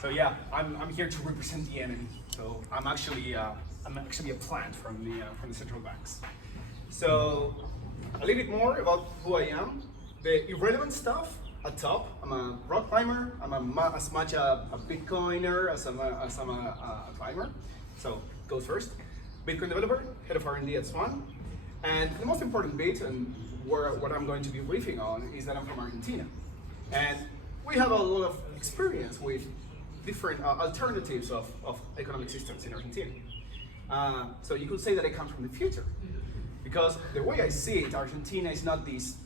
So yeah, I'm here to represent the enemy. So I'm actually a plant from the central banks. So a little bit more about who I am. The irrelevant stuff at top. I'm a rock climber. I'm as much a Bitcoiner as I'm a climber. So goes first. Bitcoin developer, head of R&D at Swan. And the most important bit, and what I'm going to be briefing on, is that I'm from Argentina. And we have a lot of experience with different alternatives of economic systems in Argentina. So you could say that I come from the future. Because the way I see it, Argentina is not this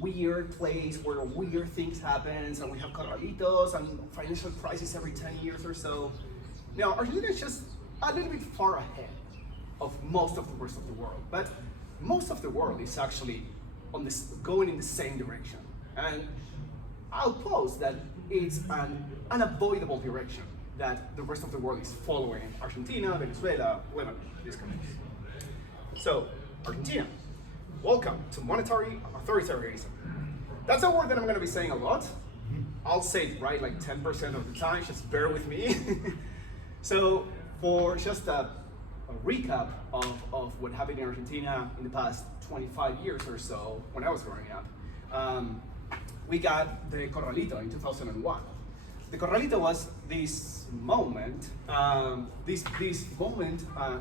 weird place where weird things happen, and we have corralitos and financial crisis every 10 years or so. No, Argentina is just a little bit far ahead of most of the rest of the world. But most of the world is actually going in the same direction. And I'll pose that it's an unavoidable direction that the rest of the world is following. Argentina, Venezuela, Lebanon, these countries. So, Argentina, welcome to monetary authoritarianism. That's a word that I'm going to be saying a lot. I'll say it right like 10% of the time, just bear with me. So, for just a recap of what happened in Argentina in the past 25 years or so, when I was growing up, we got the Corralito in 2001. The Corralito was this moment,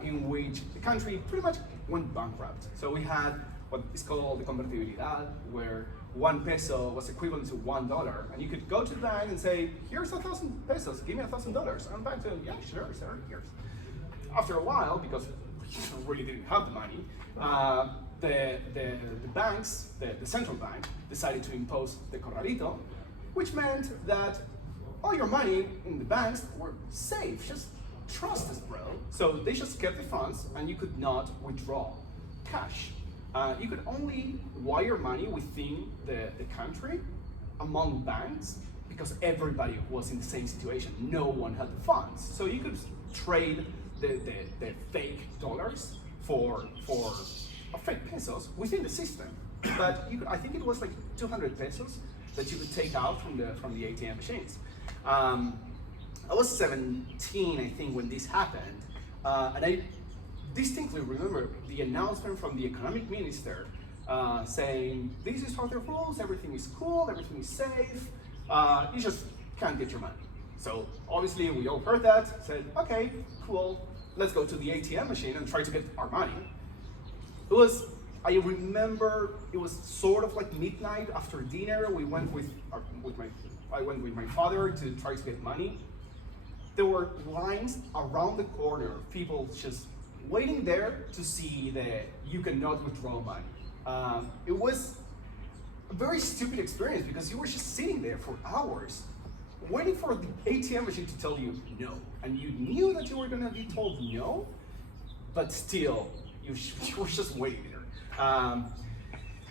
in which the country pretty much went bankrupt. So we had what is called the convertibilidad, where 1 peso was equivalent to $1, and you could go to the bank and say, "Here's 1,000 pesos. Give me $1,000." And the bank said, "Yeah, sure, here's." After a while, because we really didn't have the money, the banks, the central bank, decided to impose the Corralito, which meant that all your money in the banks were safe. Just trust us, bro. So they just kept the funds, and you could not withdraw cash. You could only wire money within the country among banks, because everybody was in the same situation. No one had the funds. So you could trade the fake dollars for fake pesos within the system. But I think it was like 200 pesos that you could take out from the ATM machines. I was 17, I think, when this happened, and I distinctly remember the announcement from the economic minister saying, "This is how the rules, everything is cool, everything is safe, you just can't get your money." So obviously we all heard that, said, "Okay, cool, let's go to the ATM machine and try to get our money." I remember it was sort of like midnight after dinner. We went I went with my father to try to get money. There were lines around the corner, people just waiting there to see that you cannot withdraw money. It was a very stupid experience because you were just sitting there for hours, waiting for the ATM machine to tell you no. And you knew that you were gonna be told no, but still, you were just waiting there.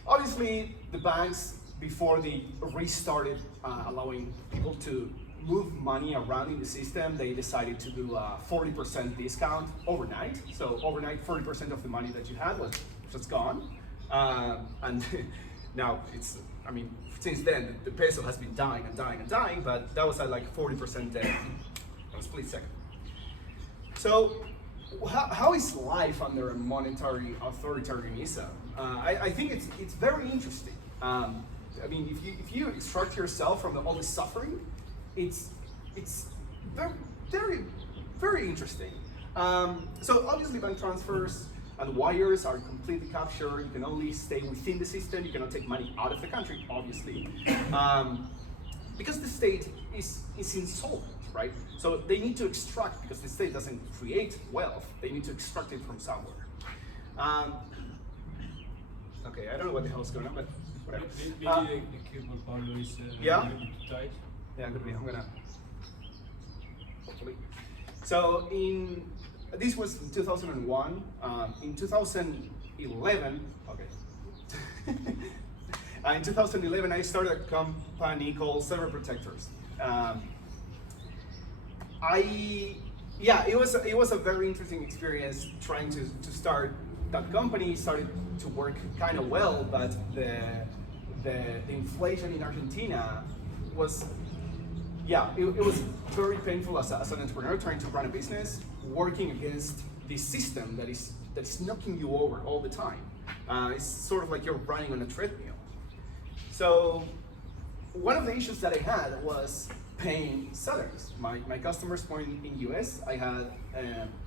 Obviously, the banks, before they restarted allowing people to move money around in the system, they decided to do a 40% discount overnight. So overnight, 40% of the money that you had was just gone. And now since then, the peso has been dying and dying and dying, but that was at like 40% dead in a split second. So how is life under a monetary authoritarianism? I think it's very interesting. If you extract yourself from all the suffering, it's very, very, very interesting. So obviously bank transfers and wires are completely captured. You can only stay within the system. You cannot take money out of the country, obviously. Because the state is insolvent, right? So they need to extract, because the state doesn't create wealth, they need to extract it from somewhere. Okay, I don't know what the hell is going on, but whatever. Maybe the cable Pablo is yeah? tight. Yeah, could be. I'm gonna, hopefully. So this was in 2001. In 2011, okay. In 2011, I started a company called Server Protectors. It was a very interesting experience trying to start that company. Started to work kind of well, but the inflation in Argentina was yeah, it was very painful as an entrepreneur trying to run a business, working against this system that is knocking you over all the time. It's sort of like you're running on a treadmill. So one of the issues that I had was paying salaries. My customers were in US. I had,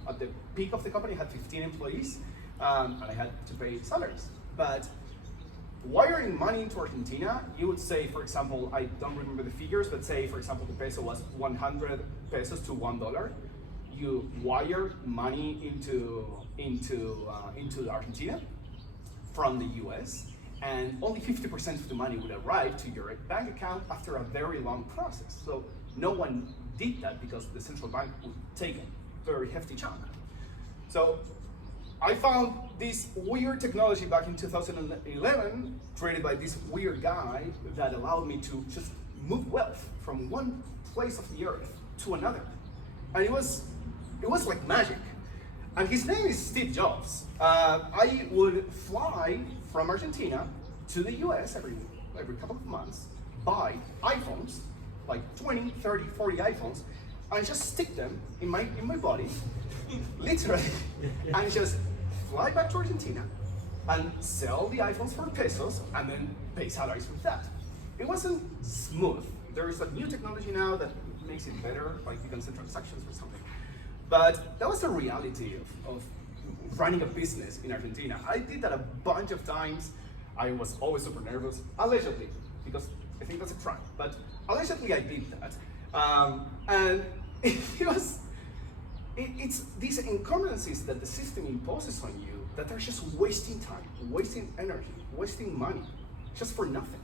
at the peak of the company, I had 15 employees, and I had to pay salaries. But wiring money into Argentina, you would say, for example, I don't remember the figures, but say, for example, the peso was 100 pesos to $1. You wire money into Argentina from the US, and only 50% of the money would arrive to your bank account after a very long process. So no one did that because the central bank would take a very hefty chunk. So I found this weird technology back in 2011, created by this weird guy, that allowed me to just move wealth from one place of the earth to another. And it was like magic. And his name is Steve Jobs. I would fly from Argentina to the US every couple of months, buy iPhones, like 20, 30, 40 iPhones, and just stick them in my body, literally, and just fly back to Argentina and sell the iPhones for pesos and then pay salaries with that. It wasn't smooth. There is a new technology now that makes it better, like you can send transactions or something. But that was the reality of running a business in Argentina. I did that a bunch of times. I was always super nervous, allegedly, because I think that's a crime, but allegedly I did that. And it's these encumbrances that the system imposes on you that are just wasting time, wasting energy, wasting money, just for nothing.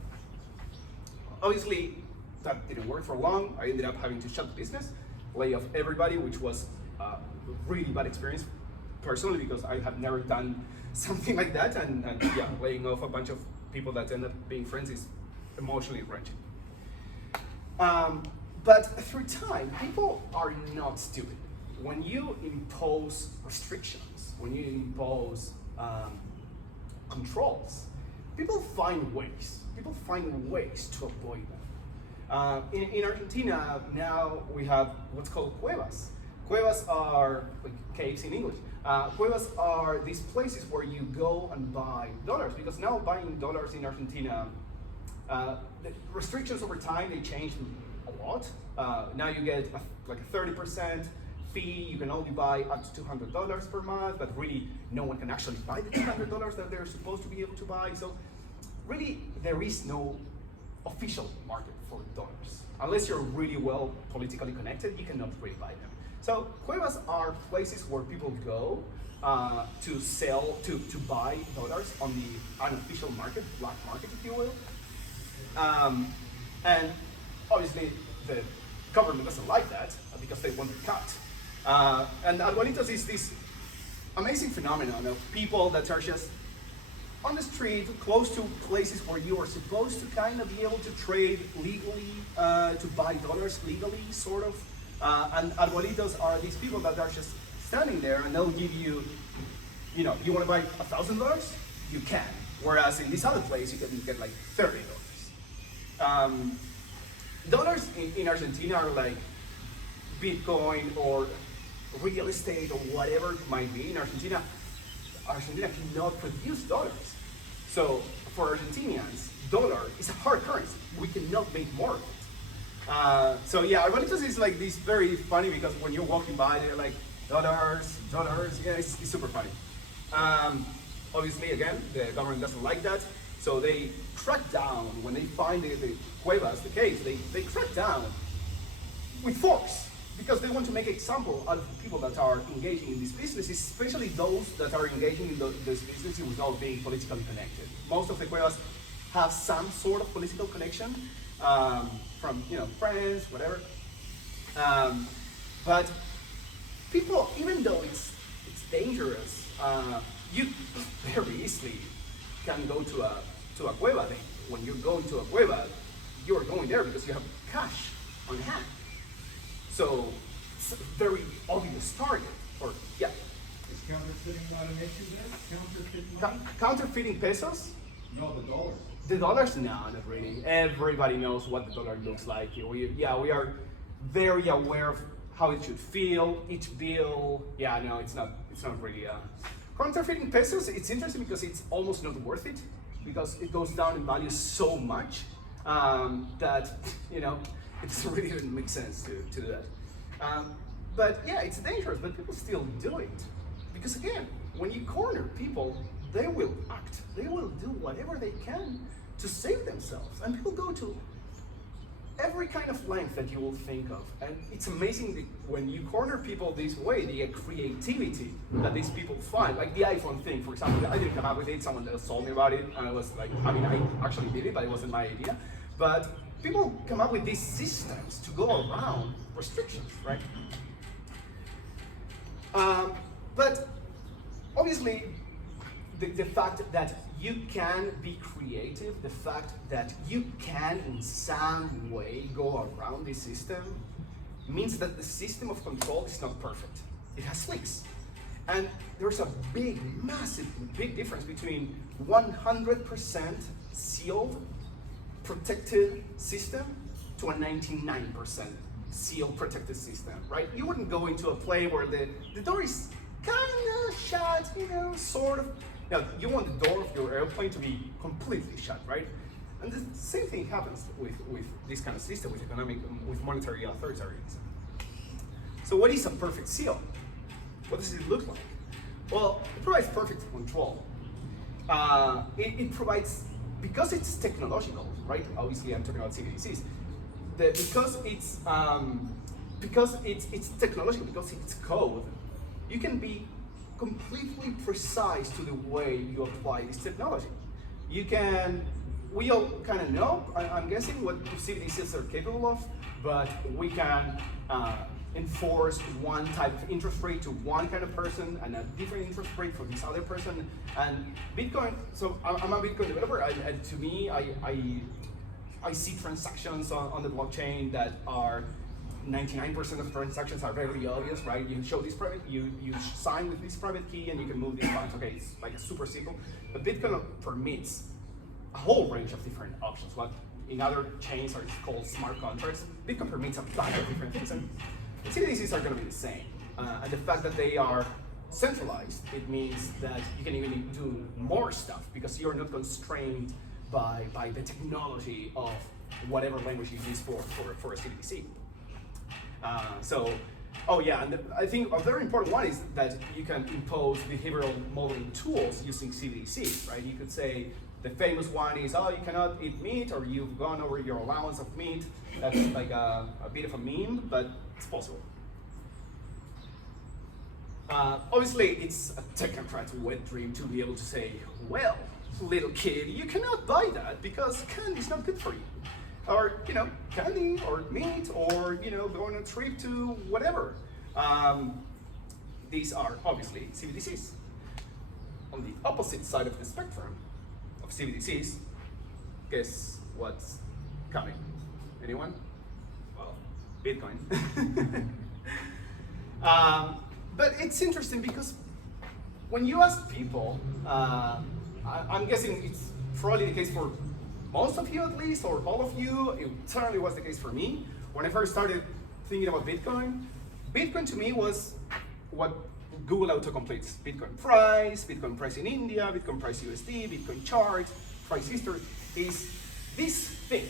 Obviously, that didn't work for long. I ended up having to shut the business, lay off everybody, which was a really bad experience personally because I had never done something like that, and yeah, laying off a bunch of people that end up being friends is emotionally wrenching. But through time, people are not stupid. When you impose restrictions, when you impose controls, people find ways. People find ways to avoid them. In Argentina, now we have what's called cuevas. Cuevas are like caves in English. Cuevas are these places where you go and buy dollars, because now buying dollars in Argentina, the restrictions over time, they changed a lot. Now you get like a 30% fee. You can only buy up to $200 per month, but really no one can actually buy the $200 that they're supposed to be able to buy. So really, there is no official market for dollars. Unless you're really well politically connected, you cannot really buy them. So cuevas are places where people go to sell, to buy dollars on the unofficial market, black market, if you will. And obviously the government doesn't like that because they want to cut. And Arbolitos is this amazing phenomenon of people that are just on the street, close to places where you are supposed to kind of be able to trade legally, to buy dollars legally, sort of. And Arbolitos are these people that are just standing there, and they'll give you, you know, you want to buy $1,000? You can. Whereas in this other place, you can get like $30. Dollars in Argentina are like Bitcoin or real estate or whatever it might be. In Argentina cannot produce dollars. So for Argentinians, dollar is a hard currency. We cannot make more of it. So yeah, Arbolitos is like this very funny because when you're walking by, they're like, dollars, yeah, it's super funny. Obviously, again, the government doesn't like that, so they crack down when they find the cuevas, the caves, they crack down with force because they want to make an example out of people that are engaging in these businesses, especially those that are engaging in those businesses without being politically connected. Most of the cuevas have some sort of political connection from, you know, friends, whatever. But people, even though it's dangerous, you very easily can go to a cueva. When you're going to a cueva, you're going there because you have cash on hand. So it's a very obvious target. Or yeah. Is counterfeiting not an issue then? Counterfeiting money? Counterfeiting pesos? No, the dollars. The dollars? No, not really. Everybody knows what the dollar looks like. We are very aware of how it should feel, each bill. Yeah, no, it's not really. Counterfeiting pesos, it's interesting because it's almost not worth it, because it goes down in value so much that, you know, it doesn't really even make sense to do that. But yeah, it's dangerous, but people still do it. Because again, when you corner people, they will act. They will do whatever they can to save themselves. And people go to every kind of length that you will think of. And it's amazing that when you corner people this way, the creativity that these people find. Like the iPhone thing, for example. I didn't come up with it, someone else told me about it, and I was like, I mean, I actually did it, but it wasn't my idea. But people come up with these systems to go around restrictions, right? But obviously, the fact that you can be creative, the fact that you can in some way go around the system, means that the system of control is not perfect. It has leaks. And there's a big, massive, big difference between 100% sealed, protected system to a 99% sealed, protected system, right? You wouldn't go into a plane where the door is kind of shut, you know, sort of. Now, you want the door of your airplane to be completely shut, right? And the same thing happens with this kind of system, with monetary authoritarianism. So what is a perfect seal? What does it look like? Well, it provides perfect control. It provides, because it's technological, right? Obviously, I'm talking about CBDCs. Because it's technological, because it's code, you can be completely precise to the way you apply this technology. We all kind of know, I'm guessing, what CBDCs are capable of, but we can enforce one type of interest rate to one kind of person and a different interest rate for this other person. And Bitcoin, so I'm a Bitcoin developer, and to me, I see transactions on the blockchain that are 99% of transactions are very obvious, right? You show this private, you sign with this private key and you can move these funds. Okay, it's like a super simple. But Bitcoin permits a whole range of different options. What in other chains are called smart contracts. Bitcoin permits a bunch of different things, and CBDCs are going to be the same. And the fact that they are centralized, it means that you can even do more stuff because you're not constrained by the technology of whatever language you use for a CBDC. Oh yeah, and I think a very important one is that you can impose behavioral modeling tools using CBDCs, right? You could say the famous one is, oh, you cannot eat meat, or you've gone over your allowance of meat. That's like a bit of a meme, but it's possible. Obviously, it's a technocrat's wet dream to be able to say, well, little kid, you cannot buy that because candy is not good for you. Or, you know, candy or meat or, you know, go on a trip to whatever. These are obviously CBDCs. On the opposite side of the spectrum of CBDCs, guess what's coming? Anyone? Well, Bitcoin. But it's interesting because when you ask people, I'm guessing it's probably the case for most of you at least, or all of you. It certainly was the case for me. When I first started thinking about Bitcoin, Bitcoin to me was what Google autocompletes. Bitcoin price in India, Bitcoin price USD, Bitcoin chart, price history, is this thing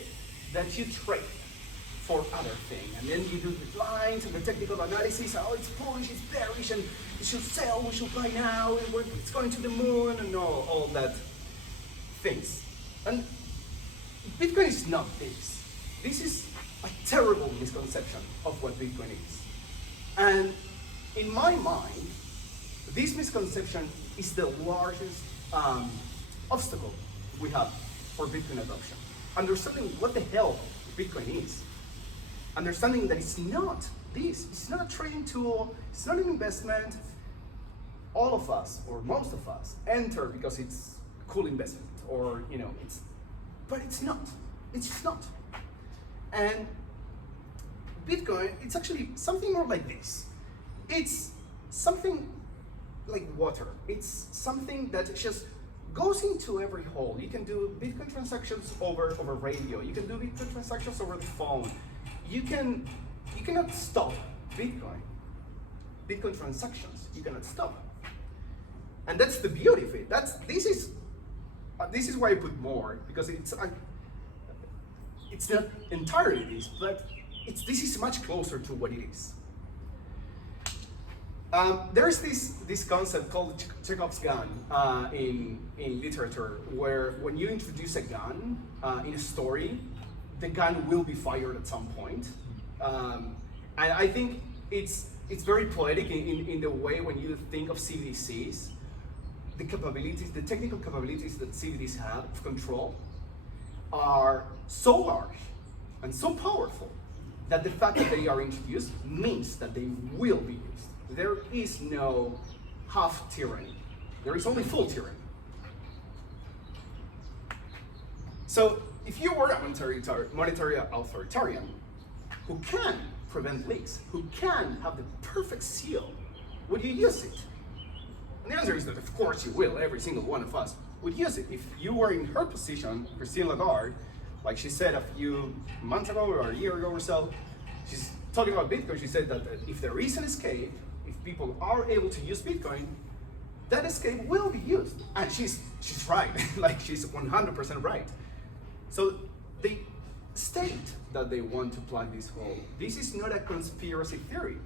that you trade for other thing. And then you do the lines and the technical analysis, oh, it's bullish, it's bearish, and we should sell, we should buy now, and it's going to the moon, and all that things. And Bitcoin is not this. This is a terrible misconception of what Bitcoin is. And in my mind, this misconception is the largest obstacle we have for Bitcoin adoption. Understanding what the hell Bitcoin is. Understanding that it's not this. It's not a trading tool. It's not an investment. All of us, or most of us, enter because it's a cool investment, or but it's not. It's just not. And Bitcoin, it's actually something more like this. It's something like water. It's something that just goes into every hole. You can do Bitcoin transactions over radio. You can do Bitcoin transactions over the phone. You can you cannot stop Bitcoin. Bitcoin transactions, you cannot stop. And that's the beauty of it. This is why I put more, because it's not entirely this, but this is much closer to what it is. There's this concept called Chekhov's gun in literature, where when you introduce a gun in a story, the gun will be fired at some point. And I think it's very poetic in the way when you think of CBDCs, the capabilities, the technical capabilities that CBDCs have of control are so large and so powerful that the fact that they are introduced means that they will be used. There is no half tyranny. There is only full tyranny. So if you were a monetary authoritarian who can prevent leaks, who can have the perfect seal, would you use it? And the answer is that of course you will. Every single one of us would use it. If you were in her position, Christine Lagarde, like she said a few months ago or a year ago or so, she's talking about Bitcoin. She said that if there is an escape, if people are able to use Bitcoin, that escape will be used. And she's right, like she's 100% right. So they state that they want to plug this hole. This is not a conspiracy theory.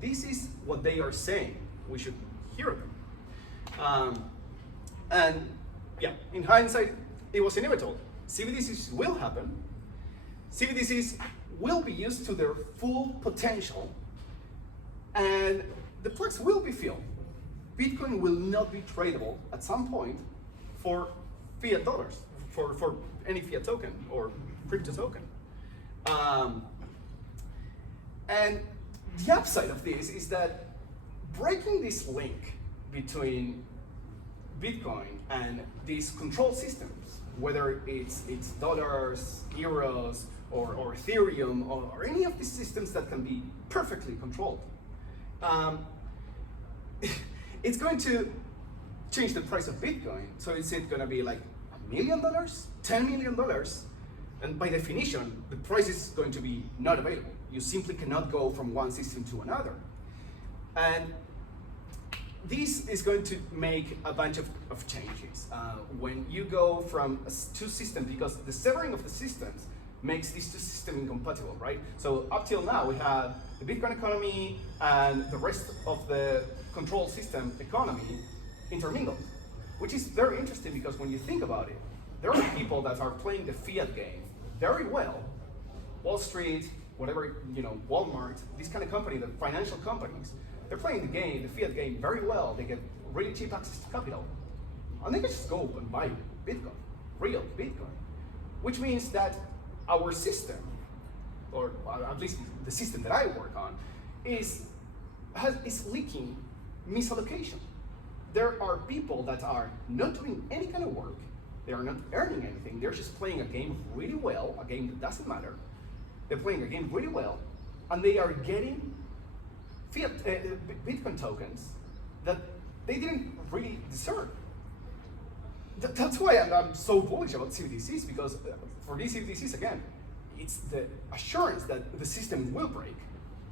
This is what they are saying. We should hear them. And yeah, in hindsight, it was inevitable. CBDCs will happen. CBDCs will be used to their full potential, and the plugs will be filled. Bitcoin will not be tradable at some point for fiat dollars, for any fiat token or crypto token. And the upside of this is that breaking this link between Bitcoin and these control systems, whether it's dollars, euros, or Ethereum, or any of these systems that can be perfectly controlled, it's going to change the price of Bitcoin. So is it going to be like $1 million, $10 million? And by definition, the price is going to be not available. You simply cannot go from one system to another. And this is going to make a bunch of changes. When you go from two systems, because the severing of the systems makes these two systems incompatible, right? So up till now, we have the Bitcoin economy and the rest of the control system economy intermingled, which is very interesting because when you think about it, there are people that are playing the fiat game very well. Wall Street, whatever, Walmart, these kind of companies, the financial companies, they're playing the game, the fiat game, very well. They get really cheap access to capital. And they can just go and buy Bitcoin, real Bitcoin. Which means that our system, or at least the system that I work on, is leaking misallocation. There are people that are not doing any kind of work. They are not earning anything. They're just playing a game really well, a game that doesn't matter. They're playing a game really well, and they are getting fiat Bitcoin tokens that they didn't really deserve. That's why I'm so bullish about CBDCs, because for these CBDCs, again, it's the assurance that the system will break.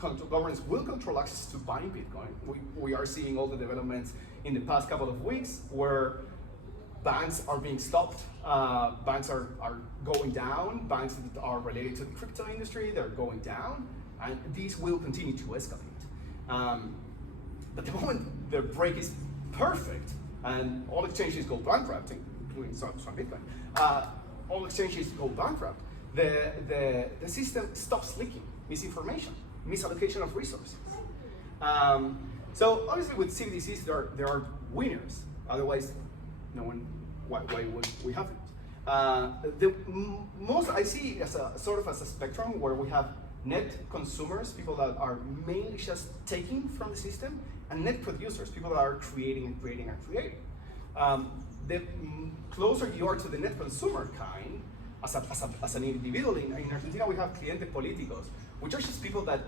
Governments will control access to buying Bitcoin. We are seeing all the developments in the past couple of weeks where banks are being stopped, banks are going down, banks that are related to the crypto industry, they're going down, and these will continue to escalate. But the moment the break is perfect and all exchanges go bankrupt, including some Bitcoin, all exchanges go bankrupt, the system stops leaking misinformation, misallocation of resources. So obviously with CBDCs there are winners, otherwise no one, why would we have it? The most I see as a sort of as a spectrum where we have net consumers, people that are mainly just taking from the system, and net producers, people that are creating and creating and creating. The closer you are to the net consumer kind, as an individual, in Argentina we have clientes políticos, which are just people that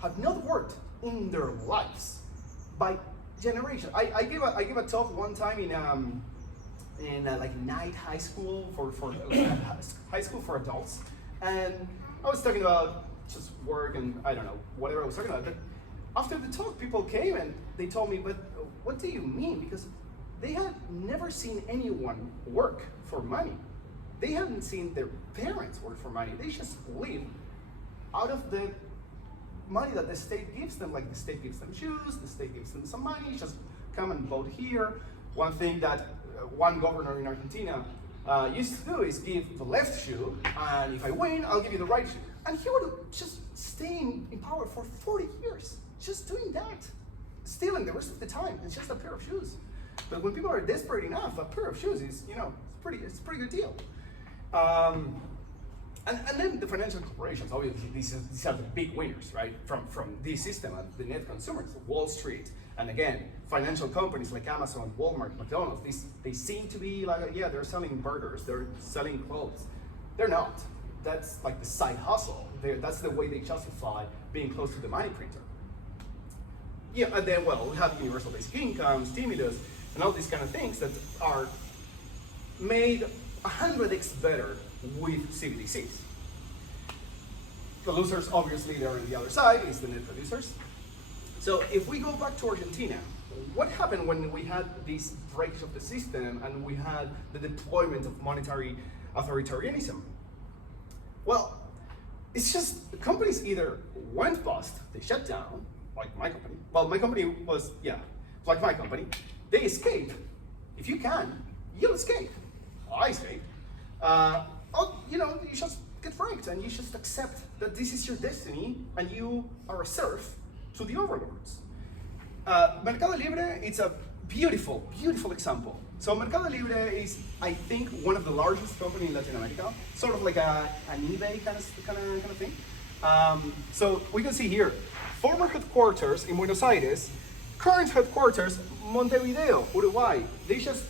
have not worked in their lives by generation. I gave a talk one time in like night high school for high school for adults, and I was talking about just work and I don't know, whatever I was talking about. But after the talk, people came and they told me, but what do you mean? Because they had never seen anyone work for money. They hadn't seen their parents work for money. They just live out of the money that the state gives them. Like the state gives them shoes, the state gives them some money, just come and vote here. One thing that one governor in Argentina used to do is give the left shoe, and if I win, I'll give you the right shoe. And he would just stay in power for 40 years, just doing that. Stealing the rest of the time, it's just a pair of shoes. But when people are desperate enough, a pair of shoes is, it's a pretty good deal. And then the financial corporations, obviously, these are the big winners, right? From this system, and the net consumers, Wall Street, and again, financial companies like Amazon, Walmart, McDonald's, they seem to be like, yeah, they're selling burgers, they're selling clothes. They're not. That's like the side hustle. That's the way they justify being close to the money printer. Yeah, and then, well, we have universal basic income, stimulus, and all these kind of things that are made 100x better with CBDCs. The losers, obviously, they're on the other side, is the net producers. So if we go back to Argentina, what happened when we had this breakage of the system and we had the deployment of monetary authoritarianism? Well, it's just the companies either went bust, they shut down, like my company. Well, my company was, like my company. They escape. If you can, you'll escape. I escape. You just get franked and you just accept that this is your destiny and you are a serf to the overlords. Mercado Libre, it's a beautiful, beautiful example. So Mercado Libre is, I think, one of the largest companies in Latin America, sort of like an eBay kind of thing. So we can see here, former headquarters in Buenos Aires, current headquarters Montevideo, Uruguay. They just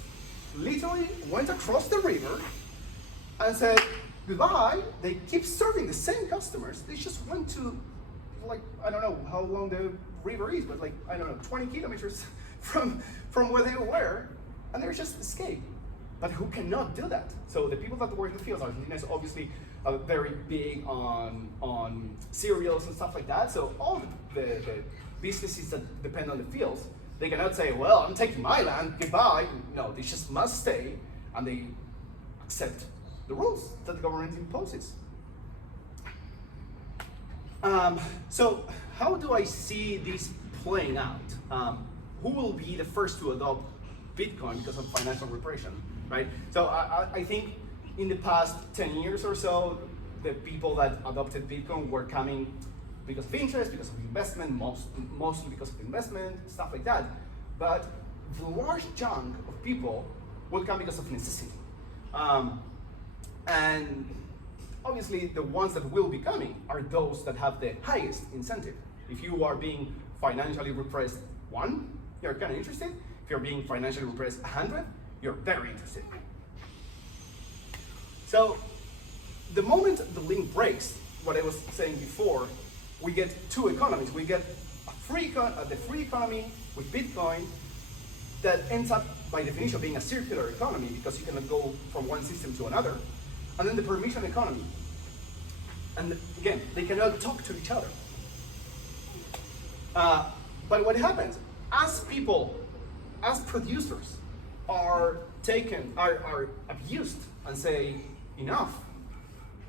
literally went across the river and said goodbye. They keep serving the same customers. They just went to, like, I don't know how long the river is, but like, I don't know, 20 kilometers from where they were, and they're just escaped. But who cannot do that? So the people that work in the fields, Argentina is obviously very big on cereals and stuff like that. So all the businesses that depend on the fields, they cannot say, well, I'm taking my land, goodbye. No, they just must stay, and they accept the rules that the government imposes. So how do I see this playing out? Who will be the first to adopt Bitcoin because of financial repression, right? So I think in the past 10 years or so, the people that adopted Bitcoin were coming because of interest, because of investment, mostly because of investment, stuff like that. But the large chunk of people will come because of necessity. And obviously the ones that will be coming are those that have the highest incentive. If you are being financially repressed 1, you're kind of interested. If you're being financially repressed 100, you're very interested. So the moment the link breaks, what I was saying before, we get two economies. We get the free economy with Bitcoin that ends up by definition being a circular economy because you cannot go from one system to another. And then the permission economy. And again, they cannot talk to each other. But what happens, as producers are abused and say, enough,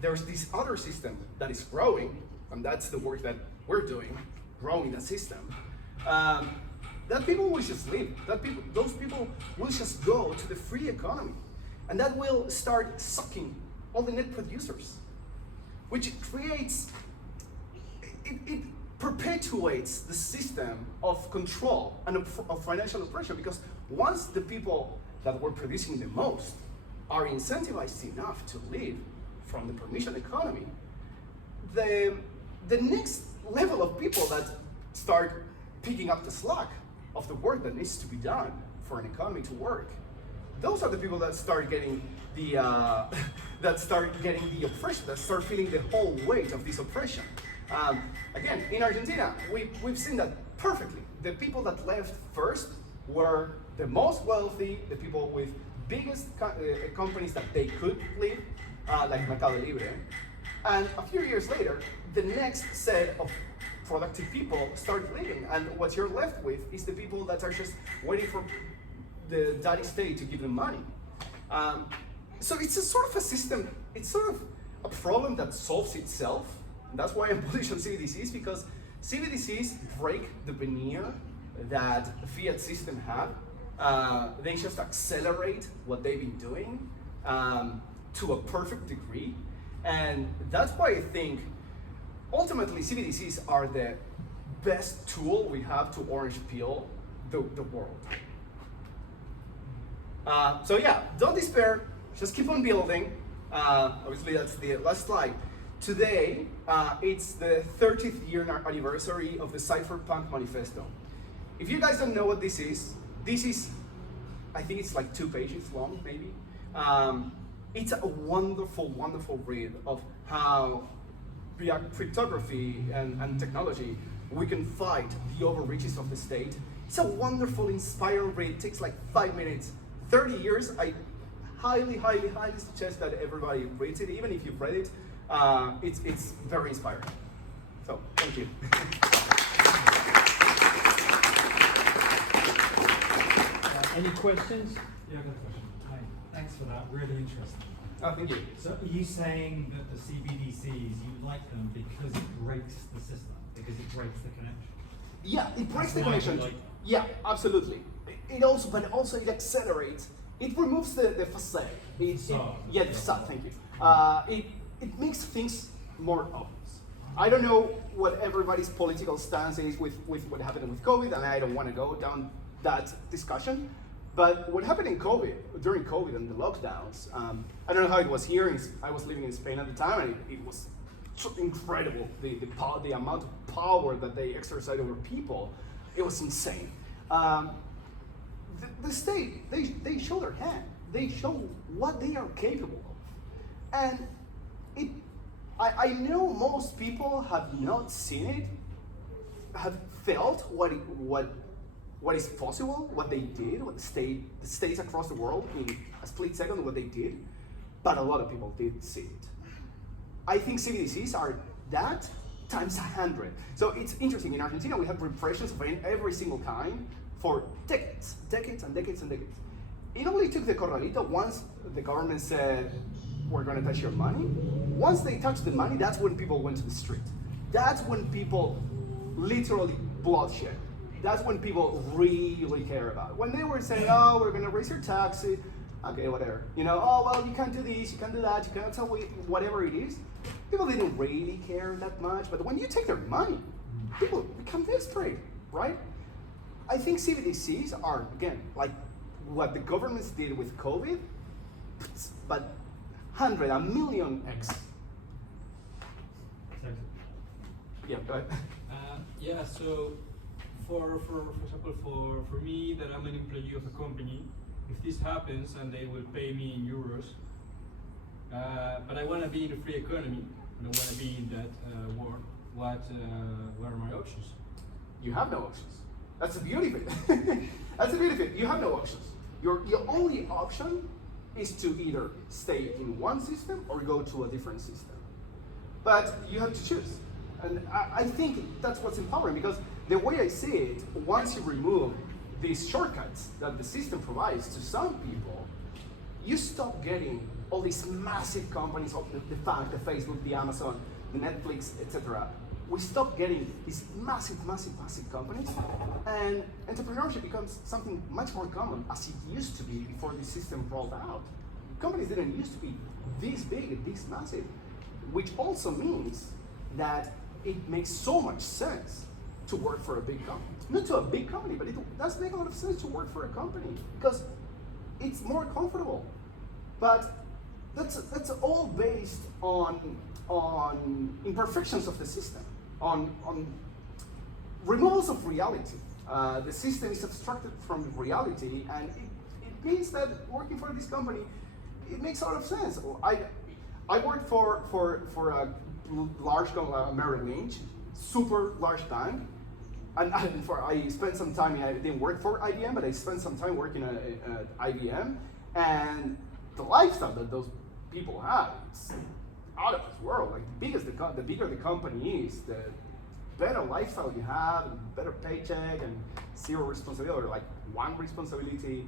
there's this other system that is growing, and that's the work that we're doing, growing the system, that people will just leave. Those people will just go to the free economy. And that will start sucking all the net producers, which creates, it perpetuates the system of control and of financial oppression, because once the people that were producing the most are incentivized enough to live from the permission economy, the next level of people that start picking up the slack of the work that needs to be done for an economy to work, those are the people that start getting the oppression, that start feeling the whole weight of this oppression. Again, in Argentina, we've seen that perfectly. The people that left first were the most wealthy, the people with biggest companies that they could leave, like Mercado Libre. And a few years later, the next set of productive people start leaving, and what you're left with is the people that are just waiting for the daddy state to give them money. So it's a sort of a system, it's sort of a problem that solves itself. And that's why I'm bullish on CBDCs, because CBDCs break the veneer that the fiat system had. They just accelerate what they've been doing to a perfect degree. And that's why I think ultimately CBDCs are the best tool we have to orange peel the world. So yeah, don't despair, just keep on building. Obviously that's the last slide. Today, it's the 30th year anniversary of the Cypherpunk Manifesto. If you guys don't know what this is, I think it's like 2 pages long, maybe. It's a wonderful, wonderful read of how via cryptography and technology, we can fight the overreaches of the state. It's a wonderful, inspiring read. It takes like 5 minutes, 30 years. I highly, highly, highly suggest that everybody reads it, even if you've read it. It's very inspiring. So, thank you. Any questions? Yeah, I've got a question. Hi, thanks for that, really interesting. Oh, thank you. So are you saying that the CBDCs, you like them because it breaks the system, because it breaks the connection? Yeah, it breaks the That's why you connection. like- Yeah, absolutely. But also it accelerates. It removes the facade. Yeah, the facade. Thank you. It makes things more obvious. I don't know what everybody's political stance is with what happened with COVID, and I don't want to go down that discussion. But what happened during COVID and the lockdowns, I don't know how it was here. I was living in Spain at the time, and it was so incredible. The amount of power that they exercise over people, it was insane. The state, they show their hand. They show what they are capable of. And I know most people have not seen it, have felt what is possible, what they did, what the states across the world in a split second, what they did, but a lot of people did see it. I think CBDCs are that times 100. So it's interesting, in Argentina we have repressions of every single kind for decades and decades and decades. It only took the corralito once the government said, we're gonna touch your money. Once they touched the money, that's when people went to the street. That's when people literally bloodshed. That's when people really care about it. When they were saying, oh, we're gonna raise your taxes, okay, whatever. Oh, well, you can't do this, you can't do that, you cannot tell whatever it is. People didn't really care that much, but when you take their money, people become desperate, right? I think CBDCs are, again, like what the governments did with COVID, but 100, a million X. Yeah, go ahead. Yeah, so for example, for me, that I'm an employee of a company, if this happens and they will pay me in euros, but I want to be in a free economy, I don't want to be in that world, what are my options? You have no options. That's the beauty of it. That's the beauty of it. You have no options. Your only option is to either stay in one system or go to a different system. But you have to choose. And I think that's what's empowering, because the way I see it, once you remove these shortcuts that the system provides to some people, you stop getting all these massive companies, the bank, the Facebook, the Amazon, the Netflix, etc. We stop getting these massive companies, and entrepreneurship becomes something much more common, as it used to be before the system rolled out. Companies didn't used to be this big, this massive, which also means that it makes so much sense to work for a big company. Not to a big company, but it does make a lot of sense to work for a company because it's more comfortable. But that's all based on imperfections of the system, on removals of reality. The system is abstracted from reality, and it means that working for this company, it makes a lot of sense. I worked for a large company, Merrill Lynch, super large bank, and I spent some time. I didn't work for IBM, but I spent some time working at IBM, and the lifestyle that those people have, it's out of this world. Like the bigger the company is, the better lifestyle you have, and better paycheck, and zero responsibility, or like one responsibility.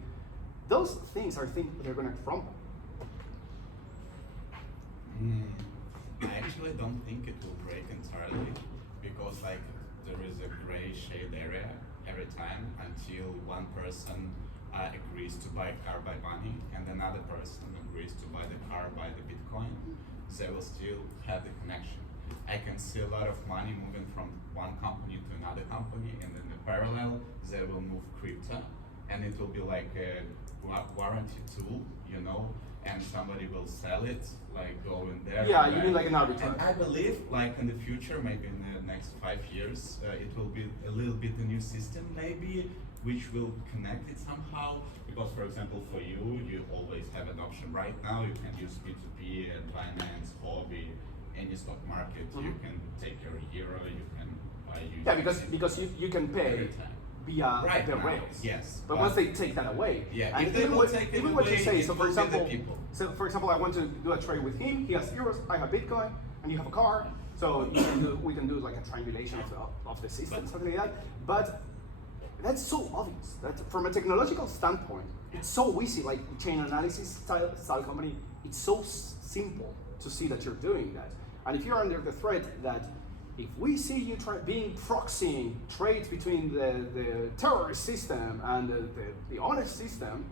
Those things are things that are going to crumble. I actually don't think it will break entirely, because like there is a gray shade area every time until one person agrees to buy a car by money and another person agrees to buy the car by the Bitcoin. They will still have the connection. I can see a lot of money moving from one company to another company, and in the parallel they will move crypto, and it will be like a warranty tool, you know, and somebody will sell it, like go in there. Yeah, you mean like an arbitrage. And I believe, like in the future, maybe in the next 5 years, it will be a little bit a new system, maybe, which will connect it somehow. Because, for example, for you, you always have an option right now. You can use P2P and finance, hobby, any stock market. You can take your euro. You can buy. Yeah, because you can pay every time. via Right the now, rails. yes. But once they take that away, Yeah, and if they even will what, take it even what you away, say. it So for will be the example, people. I want to do a trade with him. He has euros. I have Bitcoin, and you have a car. So we can do like a triangulation of the system, something like that. But that's so obvious. That from a technological standpoint, it's so easy. Like chain analysis style company, it's so simple to see that you're doing that. And if you're under the threat that if we see you proxying trades between the terrorist system and the honest system,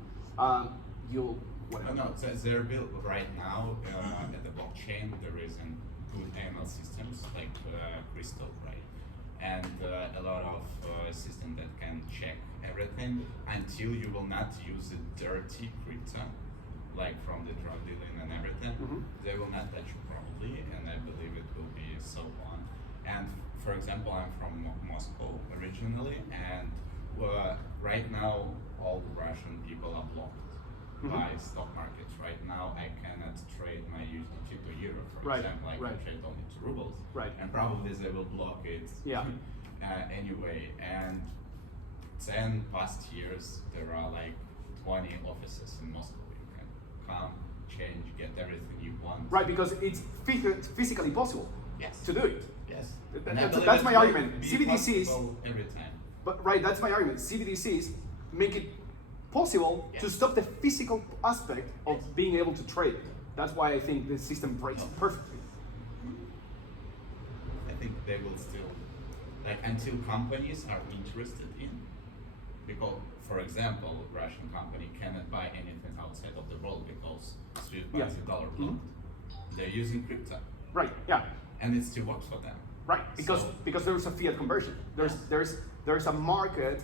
you'll whatever. No, they're built right now at the blockchain. There is a good ML systems like Crystal, right? And a lot of systems that can check everything until you will not use a dirty crypto, like from the drug dealing and everything. They will not touch you probably, and I believe it will be so on. And for example, I'm from Moscow originally, and right now all Russian people are blocked by stock markets. Right now I cannot trade my USDT to euro, for example. I can trade only to rubles. And probably they will block it anyway. And 10 past years there are like 20 offices in Moscow. You can come, change, get everything you want. Right, because it's physically possible to do it. Yes. That's my argument. Be CBDCs possible every time. But that's my argument. CBDCs make it possible to stop the physical aspect of being able to trade. That's why I think the system breaks perfectly. I think they will still, like, until companies are interested in, because, for example, a Russian company cannot buy anything outside of the world because SWIFT buys the dollar blocked. They're using crypto. Right. Yeah. And it still works for them. Right. Because there's a fiat conversion. There's a market.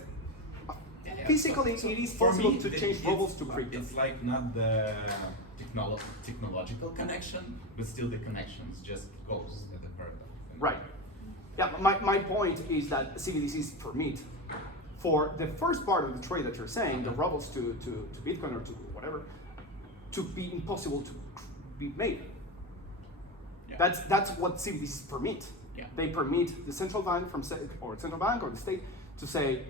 Physically, it is possible to change rubles to crypto. It's like not the technological connection, but still the connections just goes at the paradigm. Right. Yeah. My point is that CBDCs permit for the first part of the trade that you're saying, the rubles to Bitcoin or to whatever, to be impossible to be made. Yeah. That's what CBDCs permit. Yeah. They permit the central bank or the state to say,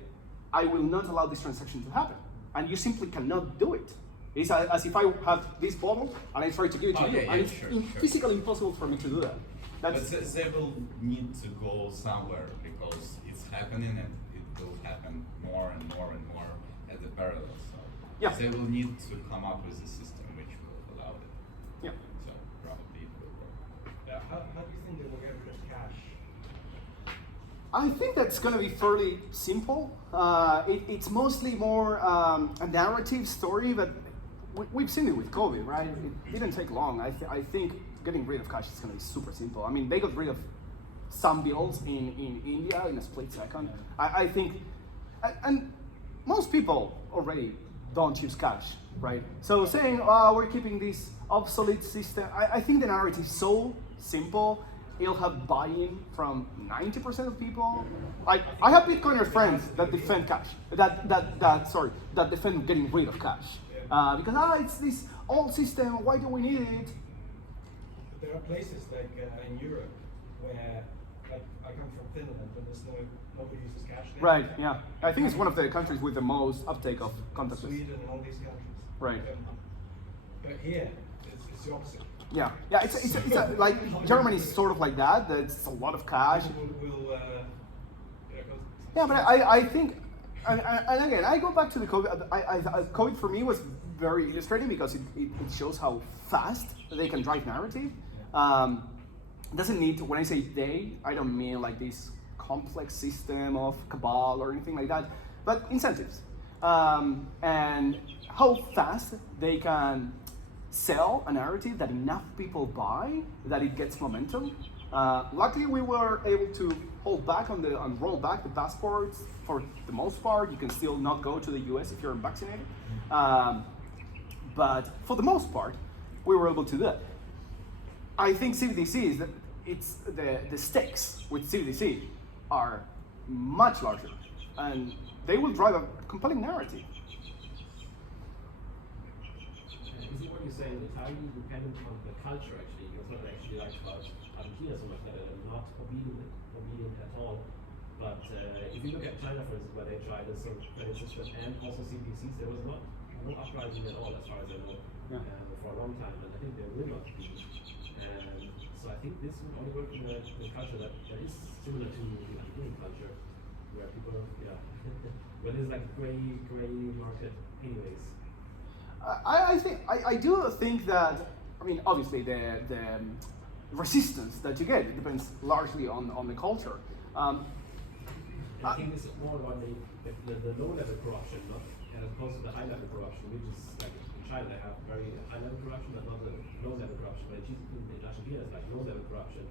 I will not allow this transaction to happen, and you simply cannot do it. It's as if I have this bottle and I try to give it to you, and it's physically impossible for me to do that. But they will need to go somewhere because it's happening, and it will happen more and more and more at the parallel. So they will need to come up with a system which will allow it. Yeah. So probably it will work. How do you think they will get rid of cash? I think that's going to be fairly simple. It's mostly more a narrative story, but we've seen it with COVID, right? It didn't take long. I think getting rid of cash is going to be super simple. I mean, they got rid of some bills in India in a split second. I think, and most people already don't use cash, right? So saying, we're keeping this obsolete system, I think the narrative is so simple. It'll have buy-in from 90% of people. Like, I have Bitcoiner friends that defend cash, that defend getting rid of cash. Because it's this old system, why do we need it? There are places like in Europe where, like, I come from Finland, and there's nobody uses cash there. Right, yeah. I think it's one of the countries with the most uptake of contactless. Sweden and all these countries. Right. But here, it's the opposite. Yeah, it's like Germany is sort of like that. It's a lot of cash. Yeah, but I think, and again, I go back to the COVID. COVID for me was very illustrating because it shows how fast they can drive narrative. Doesn't need to, when I say they, I don't mean like this complex system of cabal or anything like that, but incentives. And how fast they can sell a narrative that enough people buy that it gets momentum. Luckily, we were able to hold back on roll back the passports for the most part. You can still not go to the US if you're unvaccinated. But for the most part, we were able to do that. I think CBDCs, it's the stakes with CBDC are much larger, and they will drive a compelling narrative. Is it what you're saying that how you dependent on the culture actually? It's not actually like about Argentina so much that are not obedient at all. But if you look at China, for instance, where they tried a sort of credit system and also CBDCs, there was no uprising at all, as far as I know, for a long time, and I think there will not be. And so I think this would only work in a culture that is similar to the Argentine culture, where people, where there's like gray market anyways. I do think that, I mean, obviously the resistance that you get depends largely on the culture. I think it's more about the low-level corruption, not as opposed to the high-level corruption, which is like in China they have very high-level corruption, but not the low-level corruption. But in Argentina it's like low-level corruption,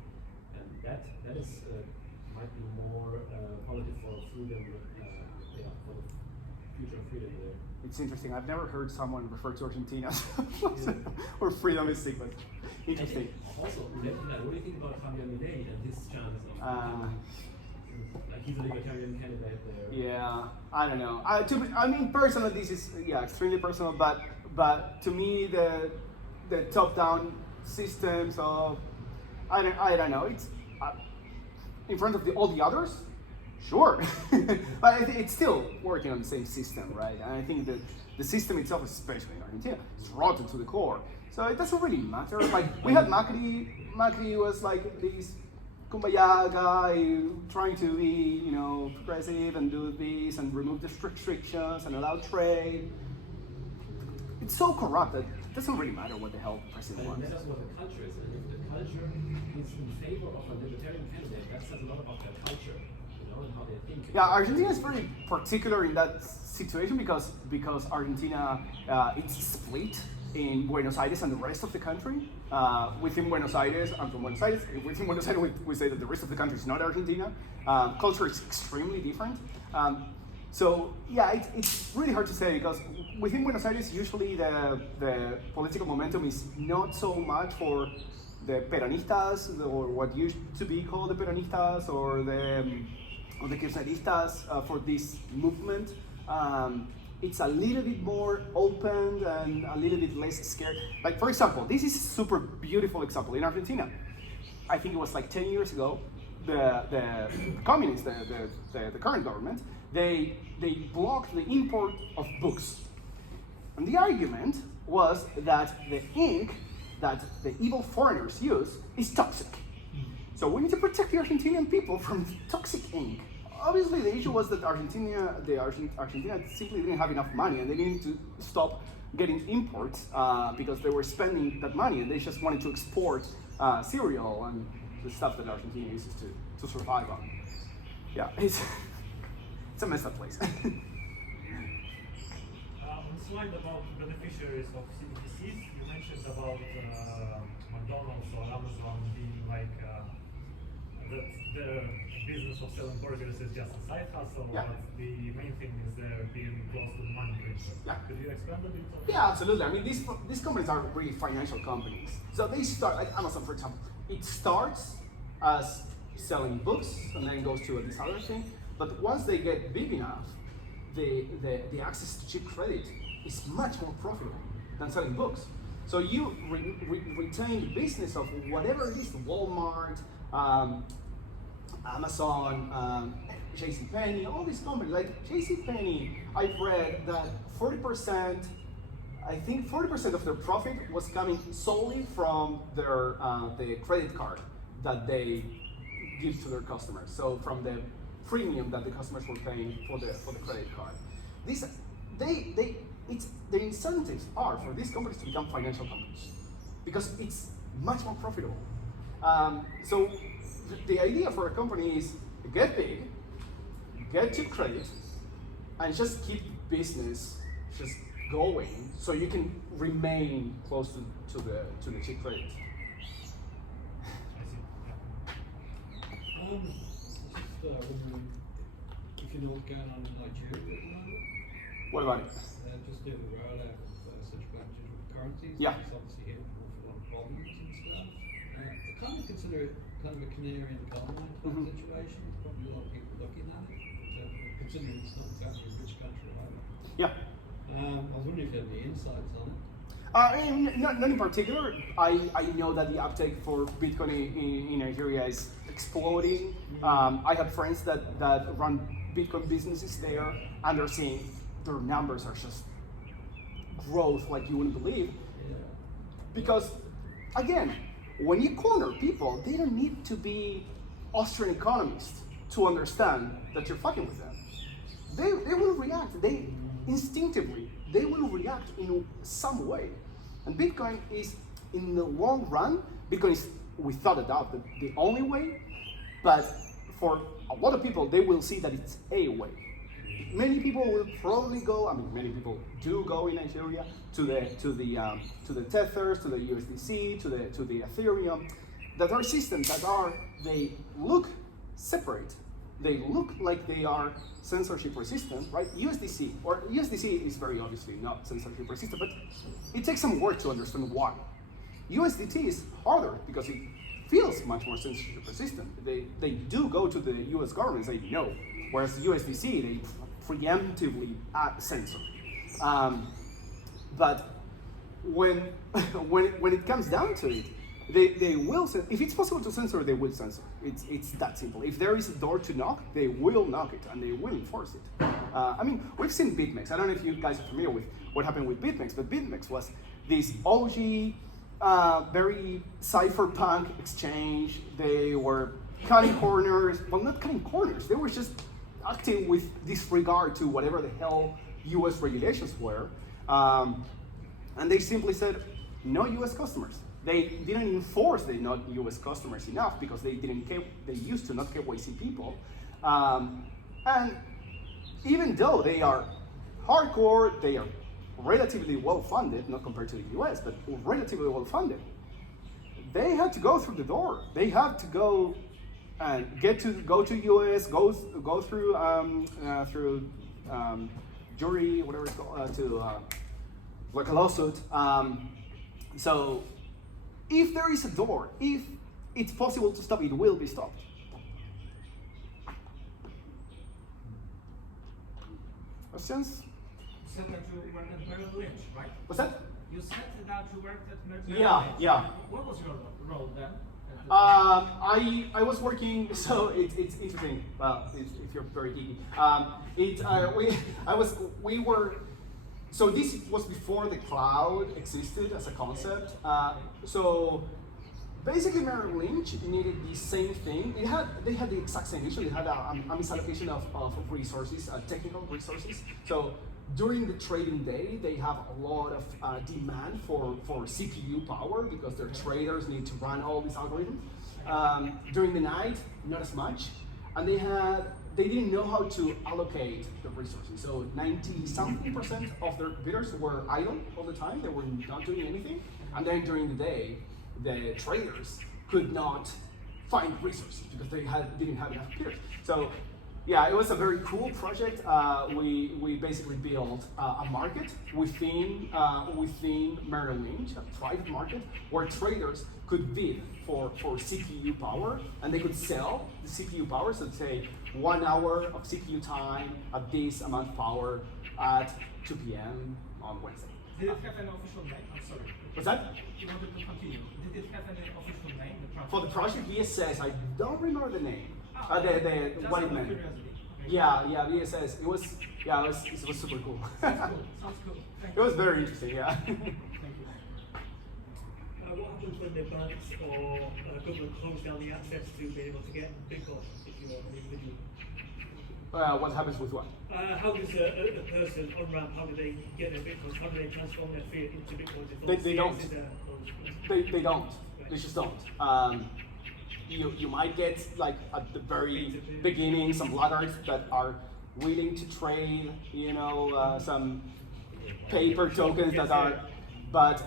and that is might be more positive for freedom, for the future of freedom there. It's interesting. I've never heard someone refer to Argentina or freedom is sick, but interesting. Also, what do you think about Javier Milei and his chance of like he's a libertarian candidate there? Yeah, I don't know. I mean, personally, this is extremely personal. But to me, the top-down systems of I don't know. It's in front of all the others. Sure, but it's still working on the same system, right? And I think that the system itself, especially in Argentina, is rotten to the core. So it doesn't really matter. Like we had Macri. Macri was like this kumbaya guy trying to be, progressive and do this and remove the restrictions and allow trade. It's so corrupt that it doesn't really matter what the hell the president wants. That's what the culture is. And if the culture is in favor of a libertarian candidate, that says a lot about their culture. And how they think. Yeah, Argentina is very particular in that situation because Argentina it's split in Buenos Aires and the rest of the country. Within Buenos Aires, I'm from Buenos Aires. Within Buenos Aires, we say that the rest of the country is not Argentina. Culture is extremely different. So yeah, it's really hard to say because within Buenos Aires, usually the political momentum is not so much for the Peronistas or what used to be called the Peronistas or the Kirchneristas for this movement. It's a little bit more open and a little bit less scared. Like for example, this is a super beautiful example. In Argentina, I think it was like 10 years ago, the communists, the current government, they blocked the import of books. And the argument was that the ink that the evil foreigners use is toxic. So we need to protect the Argentinian people from toxic ink. Obviously, the issue was that Argentina simply didn't have enough money, and they needed to stop getting imports because they were spending that money, and they just wanted to export cereal and the stuff that Argentina uses to survive on. Yeah, it's a messed up place. On the slide about beneficiaries of CBDCs, you mentioned about McDonald's or Amazon being like that the business of selling burgers is just a side hustle, Yeah. but the main thing is they're being close to the money printer. Yeah. Could you expand a bit on Yeah, absolutely. I mean, these companies are really financial companies. So they start, like Amazon, for example, it starts as selling books and then goes to this other thing. But once they get big enough, the access to cheap credit is much more profitable than selling books. So you retain the business of whatever it is, Walmart, Amazon, JCPenney, all these companies. Like JCPenney, I've read that 40% I think 40% of their profit was coming solely from their the credit card that they give to their customers. So from the premium that the customers were paying for the credit card. The incentives are for these companies to become financial companies because it's much more profitable. So the idea for a company is get big, get cheap credit, and just keep business just going so you can remain close to the cheap credit. Just wondering if you know what's going on in Nigeria at the moment. What about it? Just doing the rollout of central bank digital currencies. Yeah. It's obviously hit an awful lot of problems and stuff. I kind of consider it kind of a canary in the coal mine type situation. Probably a lot of people looking at it, considering it's not exactly a rich country either. Yeah. I was wondering if you had any insights on it. Not in particular. I know that the uptake for Bitcoin in Nigeria is exploding. I have friends that run Bitcoin businesses there, and they're seeing their numbers are just growth like you wouldn't believe. Yeah. Because, again, when you corner people, they don't need to be Austrian economists to understand that you're fucking with them. They will react. They instinctively, they will react in some way. And Bitcoin is, in the long run, Bitcoin is without a doubt the only way, but for a lot of people, they will see that it's a way. Many people will probably go, many people do go in Nigeria to the Tethers, to the USDC, to the Ethereum, that are systems that they look separate. They look like they are censorship resistant, right? USDC is very obviously not censorship resistant, but it takes some work to understand why. USDT is harder because it feels much more censorship resistant. They do go to the US government and say no, whereas USDC, they preemptively censor. But when it comes down to it, they will censor. If it's possible to censor, they will censor. It's that simple. If there is a door to knock, they will knock it and they will enforce it. We've seen BitMEX. I don't know if you guys are familiar with what happened with BitMEX, but BitMEX was this OG, very cypherpunk exchange. They were cutting corners. Well, not cutting corners. They were just acting with disregard to whatever the hell US regulations were. And they simply said, no US customers. They didn't enforce the not US customers enough because they used to not KYC people. And even though they are hardcore, they are relatively well-funded, not compared to the US, but relatively well-funded. They had to go through the door. They had to go and go to US, go through jury, whatever it's called, to like a lawsuit. So if there is a door, if it's possible to stop, it will be stopped. Questions? You said that you worked at Merrill Lynch, right? What's that? You said that you worked at Merrill Lynch. Yeah. What was your role then? I was working, so it's interesting. If you're very geeky, so this was before the cloud existed as a concept. So basically, Merrill Lynch needed the same thing. They had the exact same issue. They had a misallocation of resources, technical resources. So during the trading day, they have a lot of demand for CPU power because their traders need to run all these algorithms. During the night, not as much. And they didn't know how to allocate the resources. So 90-something% of their bidders were idle all the time. They were not doing anything. And then during the day, the traders could not find resources because they didn't have enough bidders. So yeah, it was a very cool project. We basically built a market within Merrill Lynch, a private market where traders could bid for CPU power, and they could sell the CPU power. So say 1 hour of CPU time at this amount of power at 2 p.m. on Wednesday. Did it have an official name? I'm sorry. What's that? You wanted to continue. Did it have an official name? For the project, yes, I don't remember the name. Just What it out of meant. curiosity. Yeah, VSS. It was super cool. Sounds cool. Thank It was very interesting. Yeah. Thank you. What happens when the banks or government close down the access to be able to get Bitcoin if you are an individual? What happens with what? How does a person on-ramp, how do they get their Bitcoins? How do they transform their fiat into Bitcoins? If They don't. closed? They don't. They just don't. You might get like at the very beginning some laggards that are willing to trade, some paper tokens that are, but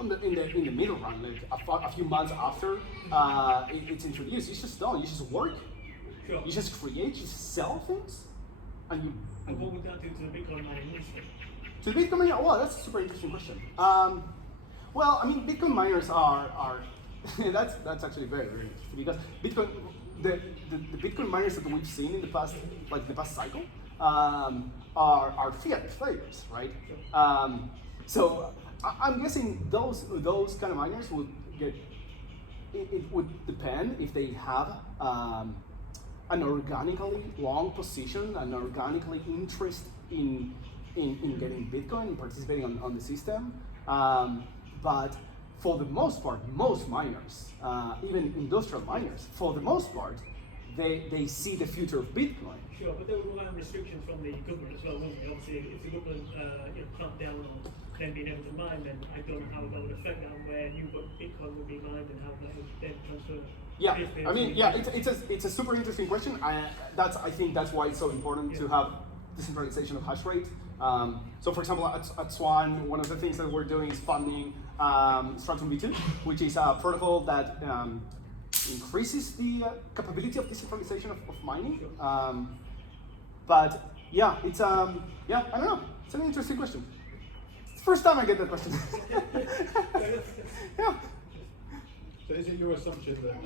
in the middle run, like a few months after it's introduced, it's just done. You just work, Sure. you just create, you just sell things, and And what would that do to the Bitcoin mining industry? to the Bitcoin miner, well, that's a super interesting question. Well, I mean, Bitcoin miners are that's actually very, very interesting because Bitcoin, the Bitcoin miners that we've seen in the past, like the past cycle, are fiat players, right? So I'm guessing those kind of miners would get. It would depend if they have an organically long position, an organically interest in getting Bitcoin and participating on the system. But for the most part, most miners, even industrial miners, for the most part, they see the future of Bitcoin. Sure, but there were relying restrictions from the government as well, wasn't there? Obviously, if the government clamped down on them being able to mine, then I don't know how that would affect that, where new Bitcoin would be mined and how that would then transfer. Yeah, I mean, yeah, it's a super interesting question. I think that's why it's so important to have decentralization of hash rate. So, for example, at Swan, one of the things that we're doing is funding Stratum V2, which is a protocol that increases the capability of decentralization of mining. But yeah, it's I don't know. It's an interesting question. It's the first time I get that question. Yeah. So is it your assumption that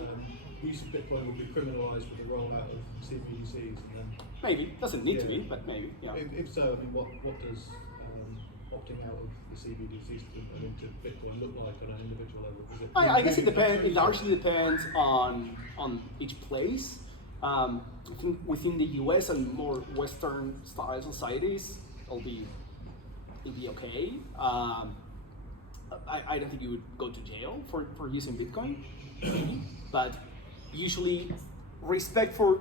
use of Bitcoin will be criminalised with the rollout of CBDCs? Maybe. Doesn't need to be, but maybe. Yeah. If so, I mean, what does opting out of the CBDCs into Bitcoin look like on an individual level? Is it I guess it depends. It largely depends on each place. I think within the US and more Western style societies, it'll be okay. I don't think you would go to jail for using Bitcoin, but usually respect for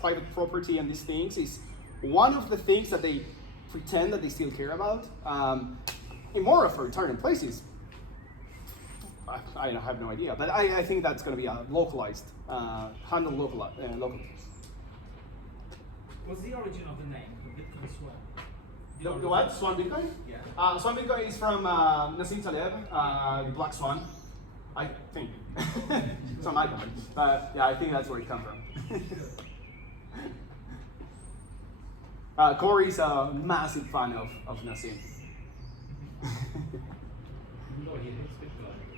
private property and these things is one of the things that they pretend that they still care about. In more authoritarian places, I have no idea, but I think that's going to be a localized, handled locally. What's the origin of the name, the Bitcoin Swan? The what? Swan Bitcoin? Yeah. Swan Bitcoin is from Nassim Taleb, the Black Swan. I think. It's not my company. But yeah, I think that's where it comes from. Corey's a massive fan of Nassim.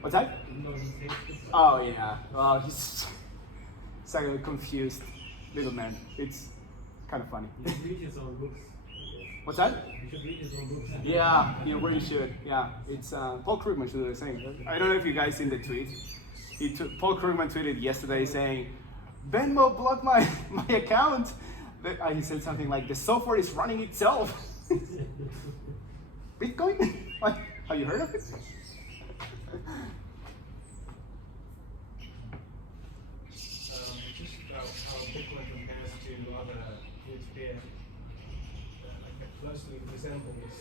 What's that? Oh yeah. Well, he's like a confused little man. It's kind of funny. You should read his own books. What's that? You should read his own books. Yeah, you really should. Yeah, it's Paul Krugman should do the same. I don't know if you guys seen the tweet. Paul Krugman tweeted yesterday saying, "Venmo blocked my account." He said something like, "The software is running itself." Bitcoin? Like, have you heard of it? Just about how Bitcoin compares to other peer-to-peer, closely resembles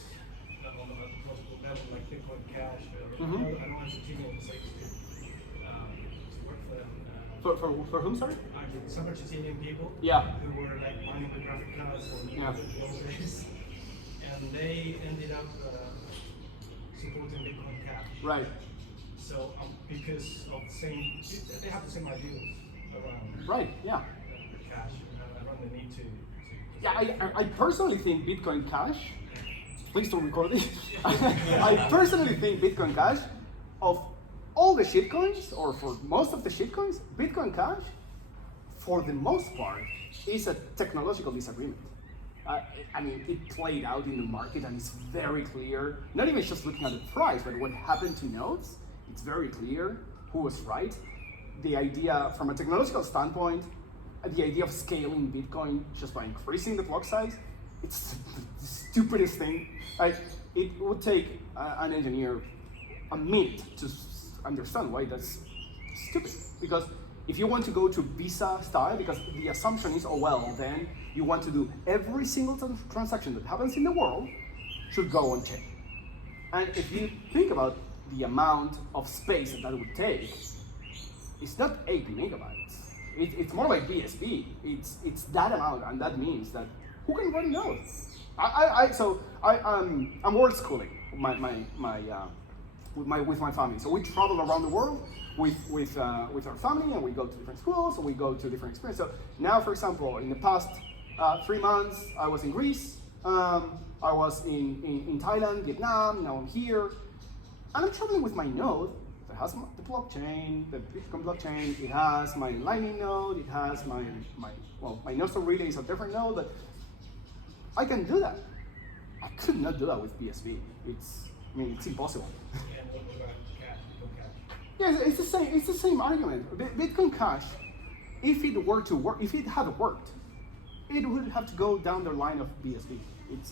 on a logical level, like Bitcoin Cash. I know Argentinians to work for them. For whom, sorry? Some Argentinian people who were like mining the graphic cards and those days, and they ended up supporting Bitcoin Cash. Right. So because of the same, they have the same ideals around. Right. Yeah. Cash, around the need to Yeah, I personally think Bitcoin Cash. Please don't record it. I personally think Bitcoin Cash, of all the shitcoins, or for most of the shitcoins, Bitcoin Cash, for the most part, is a technological disagreement. I mean, it played out in the market and it's very clear, not even just looking at the price, but what happened to nodes, it's very clear who was right. The idea from a technological standpoint, the idea of scaling Bitcoin just by increasing the block size, it's the stupidest thing. Like, it would take an engineer a minute to understand why that's stupid. Because if you want to go to Visa style, because the assumption is, oh well, then you want to do every single transaction that happens in the world should go on chain. And if you think about the amount of space that would take, it's not 8 megabytes. It's more like BSB. It's that amount, and that means that who can run node? I'm world schooling with my family. So we travel around the world with our family, and we go to different schools, and we go to different experiences. So now, for example, in the past 3 months, I was in Greece, I was in Thailand, Vietnam, now I'm here, and I'm traveling with my node that has the blockchain, the Bitcoin blockchain, it has my Lightning node, it has my Nostr relay is a different node, but I can do that. I could not do that with BSB. It's impossible. And what about cash, Bitcoin Cash? Yeah, it's the same argument. Bitcoin Cash, if it were to work, if it had worked, it would have to go down the line of BSB.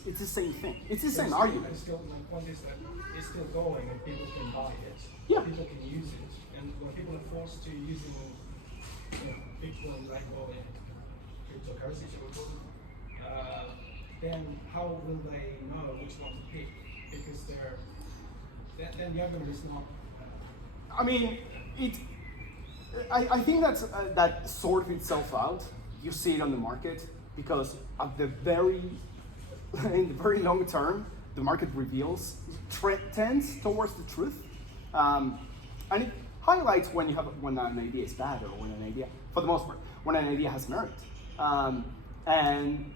It's the same thing. It's the same argument. And still, my point is that it's still going, and people can buy it. Yeah. People can use it, and when people are forced to using Bitcoin, like cryptocurrencies, then how will they know which one to pick? Because then the argument is not. I mean, I think that sorted itself out. You see it on the market because at the in the very long term, the market reveals tends towards the truth, and it highlights when an idea is bad or when an idea, for the most part, when an idea has merit, and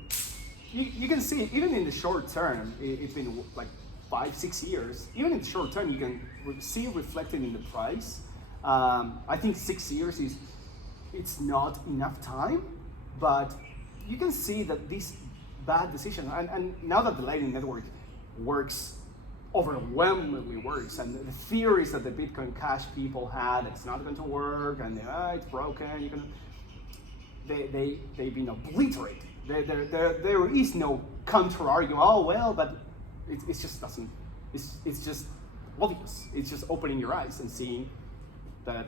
you can see even in the short term. It's been like 5-6 years. Even in the short term, you can see reflected in the price. I think 6 years it's not enough time, but you can see that this bad decision, and now that the Lightning Network overwhelmingly works, and the theories that the Bitcoin Cash people had, it's not going to work, and it's broken, they've been obliterated. There is no counter argument. Oh well, but it just doesn't. It's just obvious. It's just opening your eyes and seeing that.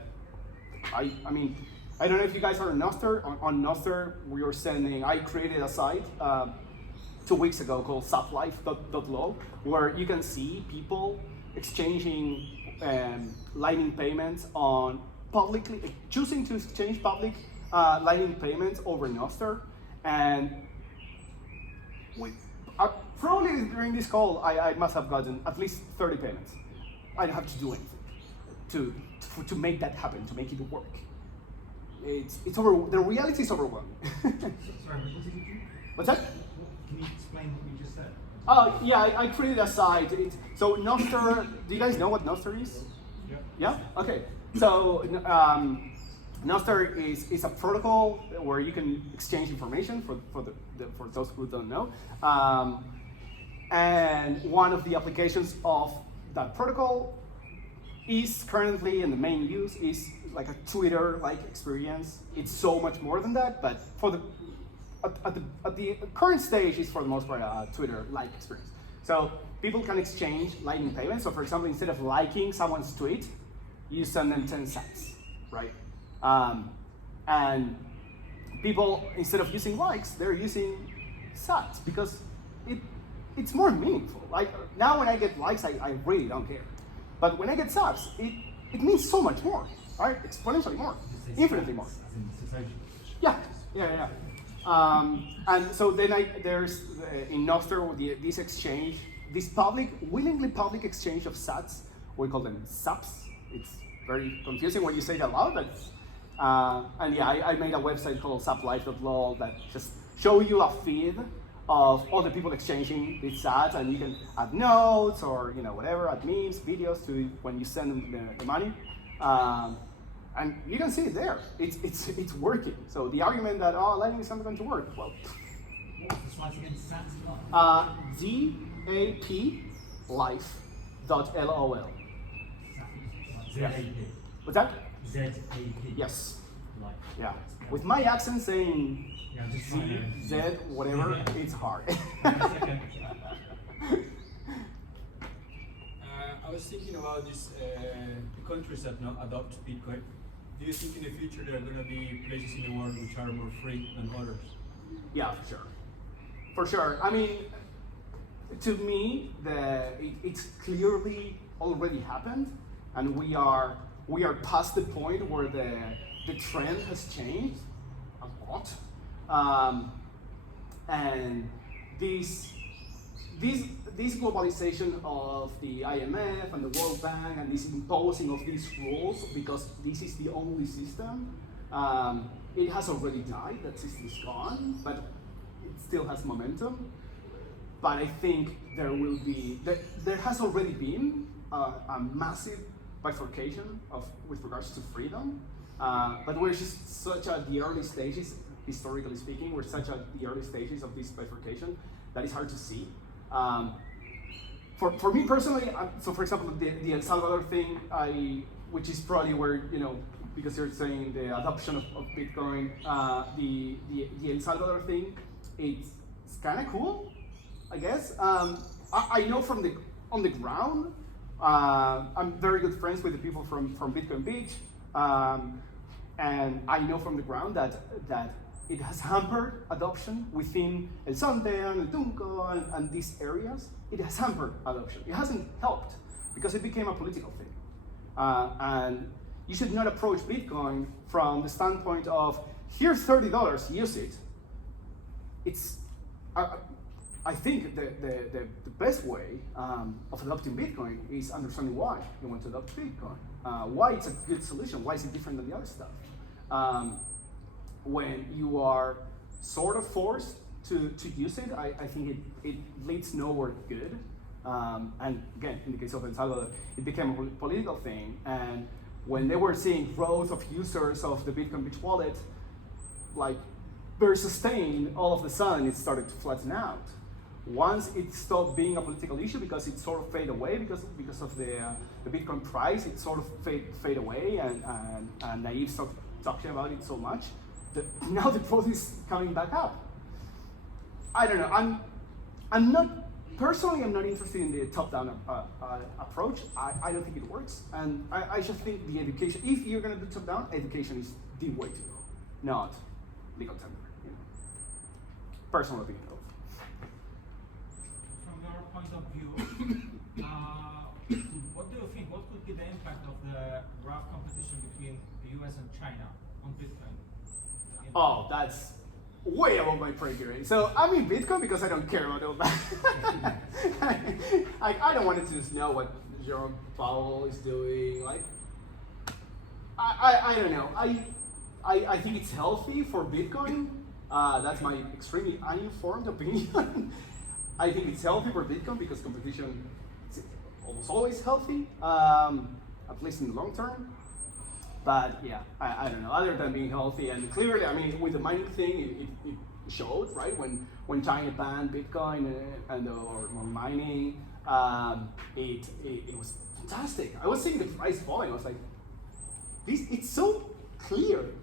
I mean, I don't know if you guys are on Nostr. On Nostr, I created a site 2 weeks ago called sublife.lo, where you can see people exchanging Lightning payments on publicly, choosing to exchange public Lightning payments over Nostr. And probably during this call, I must have gotten at least 30 payments. I don't have to do anything to make that happen, to make it work. The reality is overwhelming. Sorry, what did you do? What's that? Can you explain what you just said? Oh, yeah, I created a site. So Nostr, do you guys know what Nostr is? Yeah? Okay. So Nostr is a protocol where you can exchange information for those who don't know. And one of the applications of that protocol is currently, and the main use is like a Twitter-like experience. It's so much more than that, but at the current stage, it's for the most part a Twitter-like experience. So people can exchange Lightning payments. So for example, instead of liking someone's tweet, you send them 10 cents, right? And people, instead of using likes, they're using sats because it's more meaningful. Like now when I get likes, I really don't care. But when I get subs, it means so much more, right? Exponentially more, infinitely more. Yeah. And so then there's in Nostr this exchange, this willingly public exchange of sats. We call them subs. It's very confusing when you say it out loud, but and yeah, I made a website called sublife.lol that just show you a feed of all the people exchanging these sats, and you can add notes or whatever, add memes, videos to when you send them the money, and you can see it there. It's working. So the argument that Lightning is not going to work, well. What's the site again? Sats. ZAP life.lol. ZAP. What's that? ZAP. Yes. like. Yeah. With my accent saying Yeah, I'm just Z, trying to. Z, whatever, it's hard. Okay. I was thinking about this countries that now adopt Bitcoin. Do you think in the future there are going to be places in the world which are more free than others? Yeah, for sure. For sure. I mean, to me, it's clearly already happened, and we are past the point where the trend has changed a lot, and this globalization of the IMF and the World Bank and this imposing of these rules because this is the only system, it has already died. That system is gone, but it still has momentum. But I think there has already been a massive bifurcation with regards to freedom, but we're just such at the early stages, historically speaking, we're such at the early stages of this bifurcation that it's hard to see. For me personally, so for example, the El Salvador thing, which is probably where, because you're saying the adoption of Bitcoin, the El Salvador thing, it's kind of cool, I guess. I know on the ground, I'm very good friends with the people from Bitcoin Beach, and I know from the ground that it has hampered adoption within El Santen, El Tunco, and these areas. It has hampered adoption. It hasn't helped because it became a political thing. And you should not approach Bitcoin from the standpoint of, here's $30, use it. I think the best way of adopting Bitcoin is understanding why you want to adopt Bitcoin. Why it's a good solution, why is it different than the other stuff. When you are sort of forced to use it, I think it leads nowhere good. And again, in the case of El Salvador, it became a political thing. And when they were seeing growth of users of the Bitcoin Beach wallet, like very sustained, all of a sudden it started to flatten out. Once it stopped being a political issue because it sort of faded away because of the Bitcoin price, it sort of fade away, and Naive stopped talking about it so much. Now the growth is coming back up. I don't know. I'm not interested in the top-down approach. I don't think it works, and I just think the education. If you're going to do top-down, education is the way to go, not legal tender. Personal opinion. From your point of view, what do you think? What could be the impact of the rough competition between the US and China on Bitcoin? Oh, that's way above my pay grade. So I'm in Bitcoin because I don't care about all that. I don't want to just know what Jerome Powell is doing. Like, I don't know. I think it's healthy for Bitcoin. That's my extremely uninformed opinion. I think it's healthy for Bitcoin because competition is almost always healthy, at least in the long term. But yeah, I don't know, other than being healthy, and clearly, I mean, with the mining thing, it showed, right? When China banned Bitcoin or mining, it was fantastic. I was seeing the price falling, I was like, it's so clear.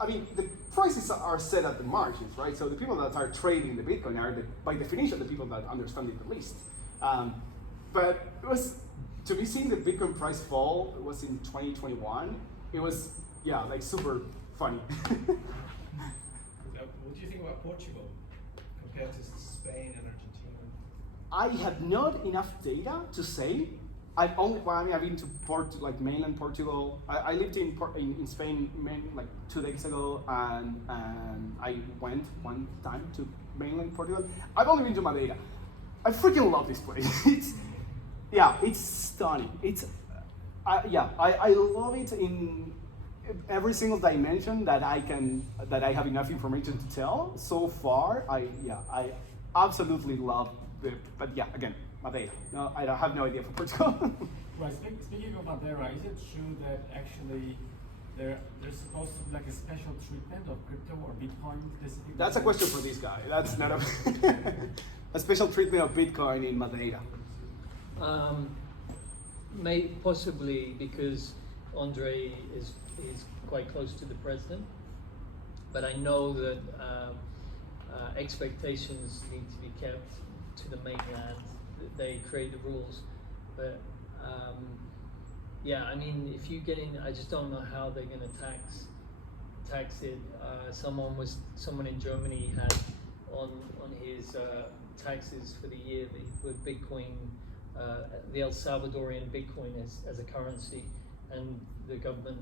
I mean, the prices are set at the margins, right? So the people that are trading the Bitcoin are, by definition, the people that understand it the least. But it was, to be seeing the Bitcoin price fall, it was in 2021. It was, yeah, like super funny. What do you think about Portugal compared to Spain and Argentina? I have not enough data to say. I've been to mainland Portugal. I lived in Spain like 2 days ago, and I went one time to mainland Portugal. I've only been to Madeira. I freaking love this place. It's stunning. I love it in every single dimension that I have enough information to tell. So far, I absolutely love it. But yeah, again, Madeira. No, I have no idea for Portugal. Right. Speaking of Madeira, is it true that actually there's supposed to be like a special treatment of crypto or Bitcoin specifically? That's a question for this guy. That's not a special treatment of Bitcoin in Madeira. Possibly because Andre is is quite close to the president, but I know that expectations need to be kept to the mainland. They create the rules, but yeah, I mean, if you get in, I just don't know how they're going to tax it. Someone in Germany had on his taxes for the year with Bitcoin, the El Salvadorian Bitcoin as a currency, and the government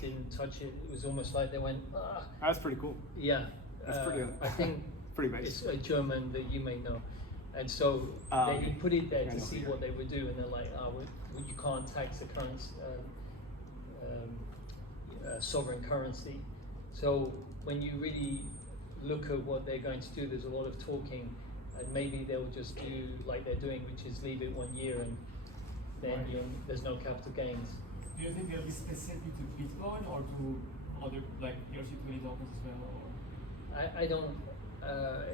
didn't touch it. It was almost like they went, ah. That's pretty cool. Yeah, That's pretty. I think pretty it's basic. a German that you may know, and so he put it there to see what they would do, and they're like, you can't tax a currency, sovereign currency. So when you really look at what they're going to do, there's a lot of talking, and maybe they'll just do like they're doing, which is leave it 1 year, and then there's no capital gains. Do you think it'll be specific to Bitcoin or to other like ERC20 tokens as well? Or? I don't.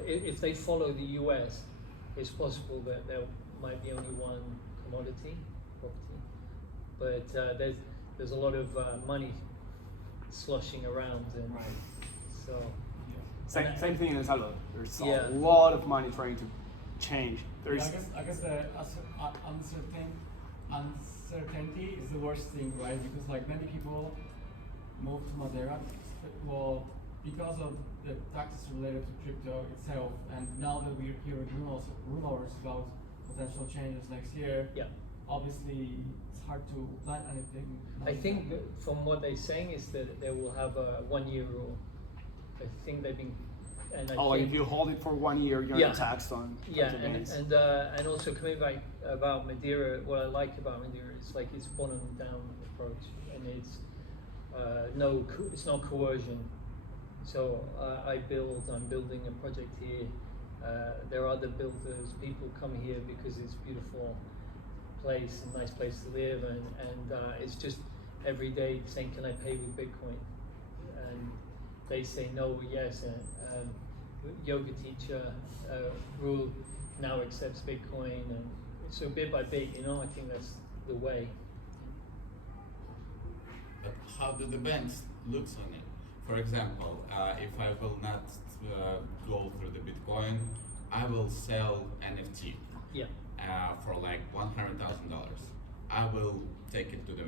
If they follow the US, it's possible that there might be only one commodity, property, but there's a lot of money sloshing around, and so. Same thing in El Salvador. There's Yeah. a lot of money trying to change. There's I guess the uncertainty is the worst thing, right? Because like many people move to Madeira, well, because of the taxes related to crypto itself, and now that we're hearing rumors about potential changes next year, obviously it's hard to plan anything. I think that from what they're saying is that they will have a 1 year rule. I think they've been, and I think if you hold it for 1 year, you're not taxed on. And also coming back about Madeira, what I like about Madeira is like it's bottom down approach, and it's it's not coercion. So I'm building a project here. There are other builders. People come here because it's a beautiful place, a nice place to live, and it's just every day saying, can I pay with Bitcoin? And they say no, yes. And yoga teacher Rule now accepts Bitcoin, and so bit by bit, I think that's the way. But how do the banks look on it? For example, if I will not go through the Bitcoin, I will sell NFT for like $100,000. I will take it to the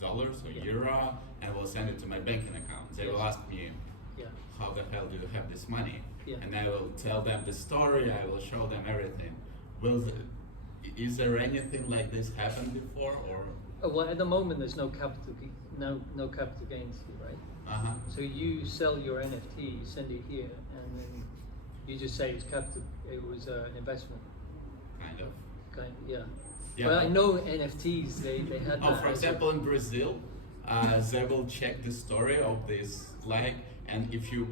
dollars or euro and will send it to my banking account. They will ask me, how the hell do you have this money? And I will tell them the story. I will show them everything. Is there anything like this happened before, or? Well, at the moment, there's no capital gains here, right? So you sell your NFT, you send it here, and then you just say it was an investment. Yeah. But I know NFTs, they had that. For example, in Brazil, they will check the story of this and if you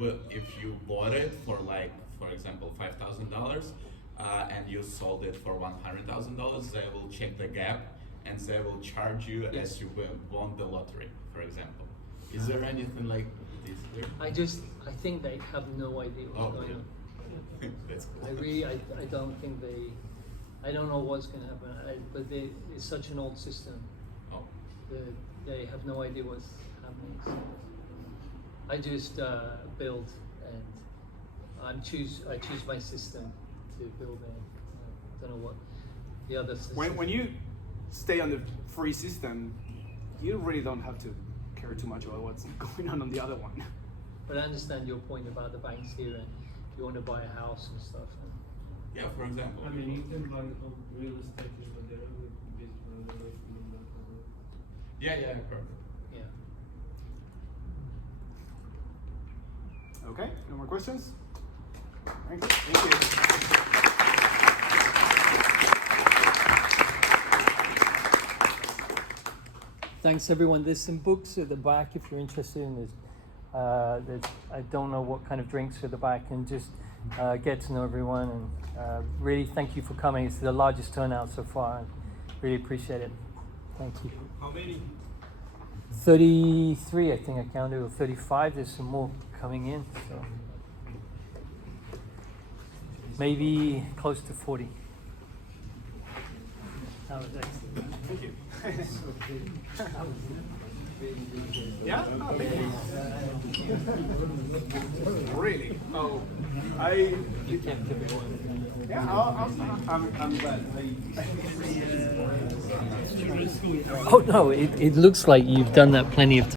bought it for for example, $5,000, and you sold it for $100,000, they will check the gap and they will charge you as you won the lottery, for example. Is there anything like this there? I think they have no idea what's going on. That's cool. I don't think I don't know what's going to happen, but it's such an old system. They have no idea what's happening. So I just build, and I choose my system to build in. I don't know what the other system. When you stay on the free system, you really don't have to care too much about what's going on the other one. But I understand your point about the banks here, and you want to buy a house and stuff. Yeah, for example. I mean, you can buy real estate in Madeira with Bitcoin. Yeah, perfect. Okay, no more questions? Thank you. Thanks everyone. There's some books at the back if you're interested in this. I don't know what kind of drinks are at the back, and just get to know everyone, and really thank you for coming. It's the largest turnout so far. Really appreciate it. Thank you. How many? 33, I think I counted, or 35. There's some more coming in, so maybe close to 40. That was excellent. Thank you. Yeah? Oh, thank you. Really? Oh, I'm glad. Oh no, it looks like you've done that plenty of times.